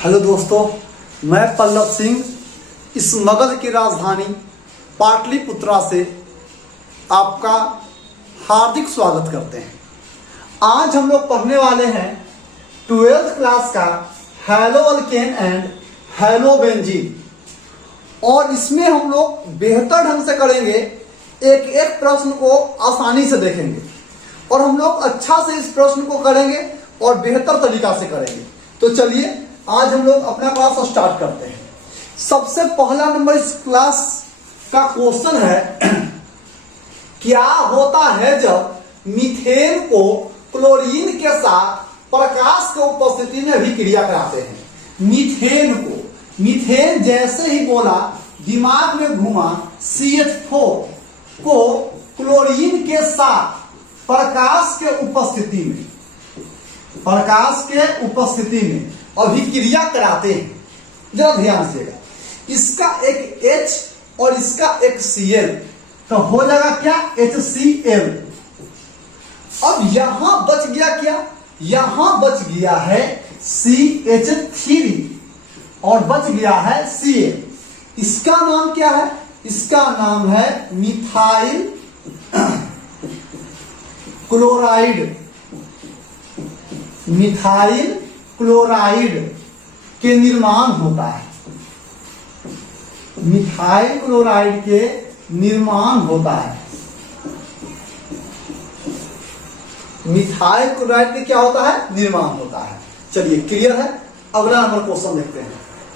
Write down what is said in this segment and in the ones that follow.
Hello दोस्तों, मैं पल्लव सिंह इस मगध की राजधानी पाटलिपुत्रा से आपका हार्दिक स्वागत करते हैं। आज हम लोग पढ़ने वाले हैं 12th क्लास का hello alkane and hello benzene, और इसमें हम लोग बेहतर ढंग से करेंगे। एक एक प्रश्न को आसानी से देखेंगे और हम लोग अच्छा से इस प्रश्न को करेंगे और बेहतर तरीका से करेंगे। तो चलिए आज हम लोग अपना क्लास स्टार्ट करते हैं। सबसे पहला नंबर इस क्लास का क्वेश्चन है, क्या होता है जब मीथेन को क्लोरीन के साथ प्रकाश की उपस्थिति में अभिक्रिया कराते हैं। मीथेन जैसे ही बोला दिमाग में घुमा CH4 को क्लोरीन के साथ प्रकाश के उपस्थिति में अभिक्रिया कराते हैं। जरा ध्यान से, इसका एक H और इसका एक Cl, तो हो जाएगा क्या HCl। अब यहां बच गया क्या, यहां बच गया है CH3 और बच गया है Cl। इसका नाम क्या है, इसका नाम है मिथाइल क्लोराइड। मिथाइल क्लोराइड के निर्माण होता है। मिथाइल क्लोराइड के निर्माण होता है। मिथाइल क्लोराइड के क्या होता है, निर्माण होता है। चलिए क्लियर है। अगला नंबर क्वेश्चन देखते हैं,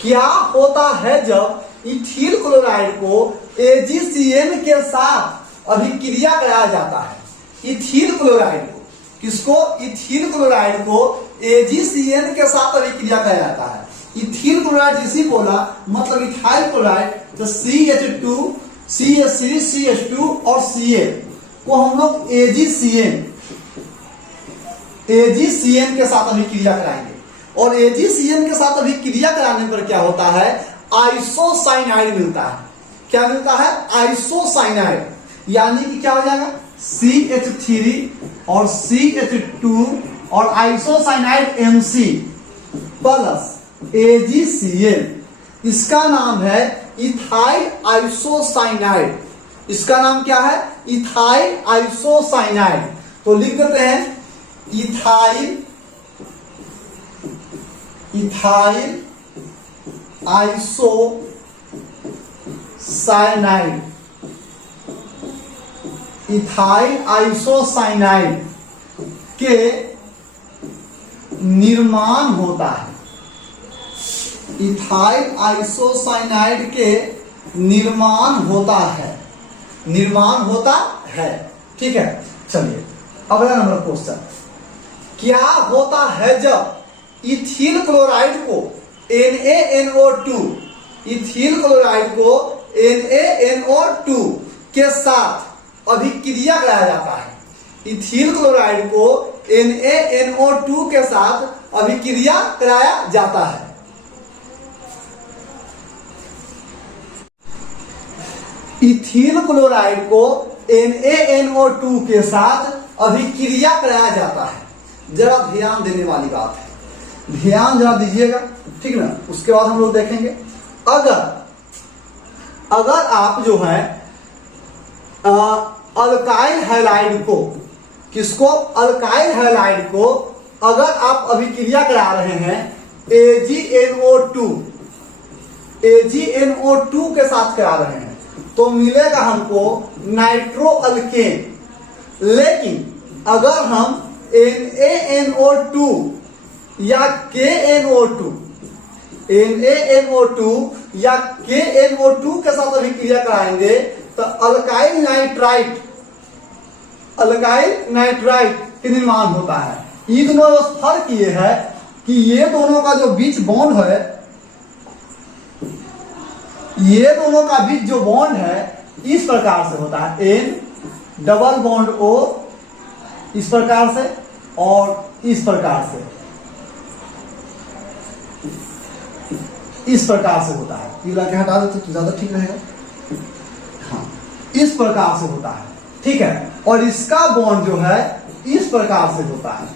क्या होता है जब इथील क्लोराइड को AgCN के साथ अभिक्रिया कराया जाता है। इथील क्लोराइड को, किसको, इथील क्लोराइड को AgCN के साथ अभिक्रिया कराया जाता है। इथील क्लोराइड जिसे बोला मतलब इथाइल क्लोराइड, तो CH2 CH3 CH2 और Cl को हम लोग AgCN के साथ अभिक्रिया कराएंगे। और AgCN के साथ अभिक्रिया कराने पर क्या होता है, आइसोसाइनाइड मिलता है। क्या मिलता है, आइसोसाइनाइड। यानी कि क्या हो जाएगा CH3 और CH2 और आइसोसाइनाइड MC प्लस AgCN। इसका नाम है इथाइल आइसोसाइनाइड। इसका नाम क्या है, इथाइल आइसोसाइनाइड। तो लिख देते हैं इथाइल आइसोसाइनाइड। इथाइल आइसोसाइनाइड के निर्माण होता है। इथाइल आइसोसाइनाइड के निर्माण होता है। ठीक है। चलिए अगला नंबर क्वेश्चन, क्या होता है जब इथील क्लोराइड को NaNO2, इथील क्लोराइड को NaNO2 के साथ अभिक्रिया कराया जाता है। इथील क्लोराइड को NaNO2 के साथ अभिक्रिया कराया जाता है। इथील क्लोराइड को NaNO2 के साथ अभिक्रिया कराया जाता है। जरा ध्यान देने वाली बात है, ध्यान जरा दीजिएगा, ठीक ना। उसके बाद हम लोग देखेंगे, अगर आप जो है अल्काइल हैलाइड को, किसको, अल्काइल हैलाइड को अगर आप अभिक्रिया करा रहे हैं AgNO2 के साथ करा रहे हैं, तो मिलेगा हमको नाइट्रो अल्केन। लेकिन अगर हम NaNO2 या KNO2 या KNO2 के साथ अभिक्रिया कराएंगे तो अल्काइल नाइट्राइट के निर्माण होता है। ये दोनों फर्क ये है कि ये दोनों का जो बीच बॉन्ड है, ये दोनों का बीच जो बॉन्ड है इस प्रकार से होता है, N डबल बॉन्ड O इस प्रकार से और इस प्रकार से, इस प्रकार से होता है। ये लाके हटा देते तो ज्यादा ठीक रहेगा। हाँ, इस प्रकार से होता है, ठीक है। और इसका बॉन्ड जो है इस प्रकार से होता है।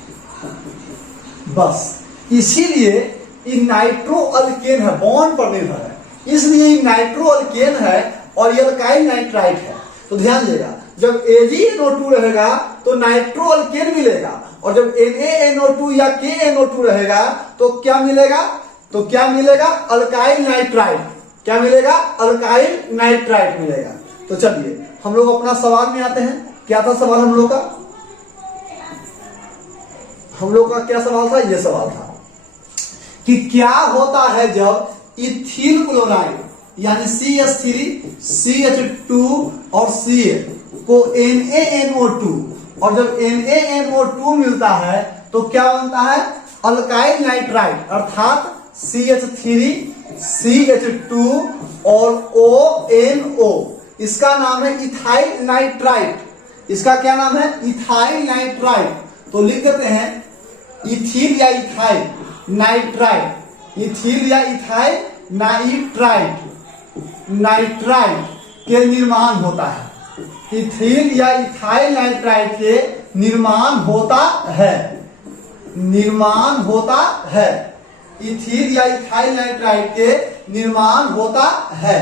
बस इसीलिए ये नाइट्रो अल्केन है, बॉन्ड पर निर्भर है, इसलिए ये नाइट्रो अल्केन है और ये अल्काइल नाइट्राइट है। तो ध्यान दीजिएगा, जब AgNO2 रहेगा तो नाइट्रो अल्केन मिलेगा, और जब NaNO2 या KNO2 रहेगा तो क्या मिलेगा? तो क्या मिलेगा? Alkyl nitrite. क्या मिलेगा? अल्काइल नाइट्राइट मिलेगा। तो चलिए हम लोग अपना सवाल में आते हैं। क्या था सवाल हम लोग का? हम लोग का क्या सवाल था? ये सवाल था कि क्या होता है जब इथिल क्लोराइड यानी CH3, CH2 और Ca को NaNO2, और जब NaNO2 मिलता है तो क्या बनता है? अल्काइल नाइट्राइट, अर्थात CH3, CH2 और ONO। इसका नाम है इथाइल नाइट्राइट। इसका क्या नाम है? Ethyl nitrite. तो लिख देते हैं इथिल या इथाइल नाइट्राइट, इथिल या इथाइल नाइट्राइट, नाइट्राइट के निर्माण होता है। इथिल या इथाइल नाइट्राइट के निर्माण होता है, निर्माण होता है। इथिल या इथाइल नाइट्राइट के निर्माण होता है।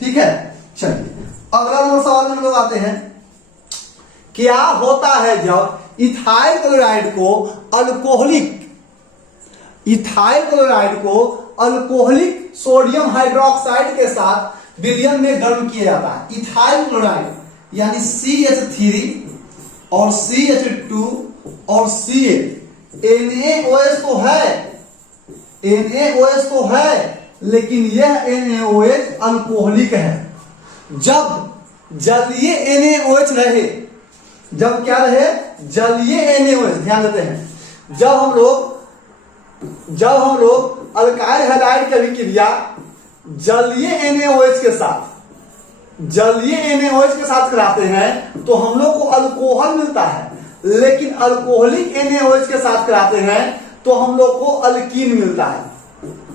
ठीक है, चलिए अगला नंबर सवाल में हम लोग आते हैं। क्या होता है जब इथाइल क्लोराइड को अल्कोहलिक, इथाइल क्लोराइड को अल्कोहलिक सोडियम हाइड्रोक्साइड के साथ विलयन में गर्म किया जाता है? इथाइल क्लोराइड यानी CH3 और CH2 और Ca, NaOH तो है, NaOH तो है, लेकिन यह NaOH अल्कोहलिक है। जब जलीय NaOH रहे, जब क्या रहे? जलीय NaOH। ध्यान देते हैं, जब हम लोग अल्काइल हैलाइड की अभिक्रिया जलीय NaOH के साथ, जलीय NaOH के साथ कराते हैं तो हम लोग को अल्कोहल मिलता है, लेकिन अल्कोहलिक NaOH के साथ कराते हैं तो हम लोग को अल्कीन मिलता है।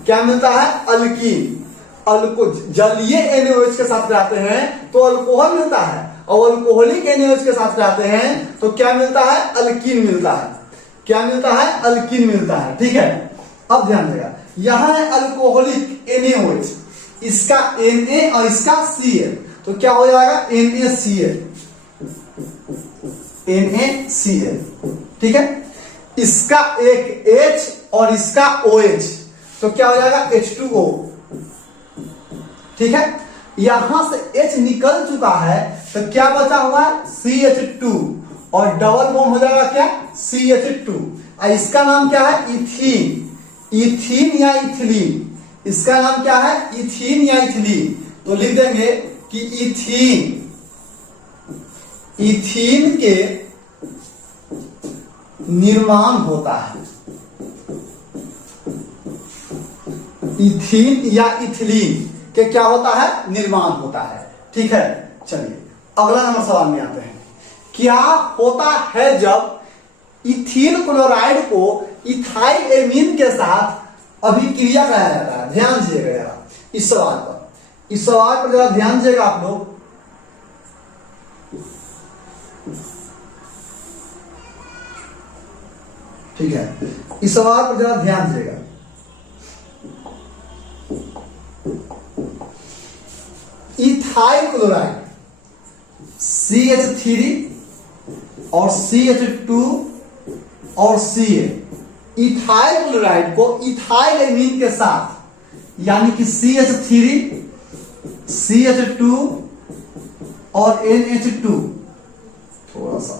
क्या मिलता है? अल्कीन। जलीय NaOH के साथ कराते हैं तो अल्कोहल मिलता है, और अल्कोहलिक NaOH के साथ कराते हैं तो क्या मिलता है? अल्कीन मिलता है। क्या मिलता है? अल्कीन मिलता है। ठीक है, अब ध्यान देगा, यहां है अल्कोहलिक NaOH, इसका Na और इसका Cl, तो क्या हो जाएगा? NaCl, NaCl। ठीक है, इसका एक H और इसका OH, तो क्या हो जाएगा? H2O। ठीक है, यहां से H निकल चुका है तो क्या बचा हुआ है? CH2, और डबल बॉन्ड हो जाएगा क्या? CH2। इसका नाम क्या है? इथीन, इथीन या इथिलीन। इसका नाम क्या है? इथीन या इथिलीन। तो लिख देंगे कि इथीन, इथीन के निर्माण होता है, इथीन या इथिलीन के क्या होता है? निर्माण होता है। ठीक है, चलिए अगला नंबर सवाल में आते हैं। क्या होता है जब इथिल क्लोराइड को इथाइल एमीन के साथ अभिक्रिया कराया जाता है? ध्यान दीजिएगा जरा इस सवाल पर, इस सवाल पर जरा ध्यान दीजिएगा आप लोग। ठीक है, इस सवाल पर जरा ध्यान दीजिएगा। इथाइल क्लोराइड CH3 और CH2 और Ca, इथाइल क्लोराइड को इथाइल एमीन के साथ यानी कि CH3, CH2 और NH2, थोड़ा सा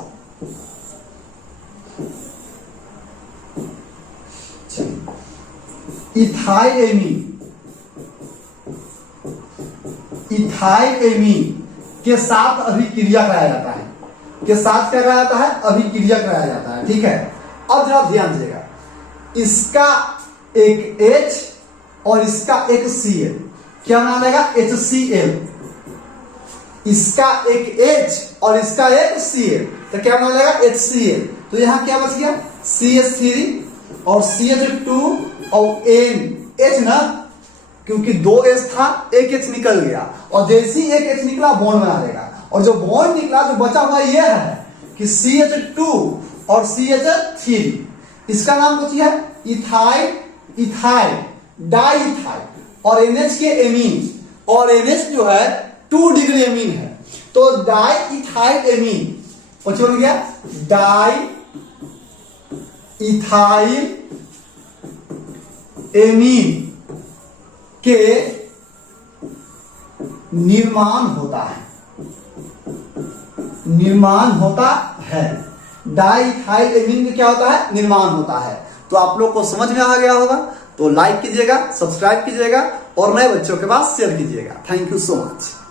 इथाइल एमीन, इथाइल एमीन के साथ अभिक्रिया कराया जाता है। के साथ क्या कराया जाता है? अभिक्रिया कराया जाता है। ठीक है, अब जरा ध्यान दीजिएगा, इसका एक H और इसका एक Cl, क्या बना देगा? HCl। इसका एक H और इसका एक Cl, तो क्या बना देगा? HCl। तो यहां क्या बच गया? CH3 और CH2 और NH ना, क्योंकि दो H था, एक H निकल गया, और जैसे ही एक H निकला बॉन्ड बना देगा, और जो बॉन्ड निकला जो बचा हुआ यह है कि CH2 और CH3, इसका नाम कुछ है इथाइल, इथाइल डाइथाइल, और NH के एमीन, और NH जो है 2 डिग्री एमीन है, तो डाइथाइल एमीन कुछ बन गया, डाइथाइल एमीन के निर्माण होता है, निर्माण होता है। डाइथाइल एमीन में क्या होता है, निर्माण होता है। तो आप लोग को समझ में आ गया होगा, तो लाइक कीजिएगा, सब्सक्राइब कीजिएगा और नए बच्चों के पास शेयर कीजिएगा। Thank you so much.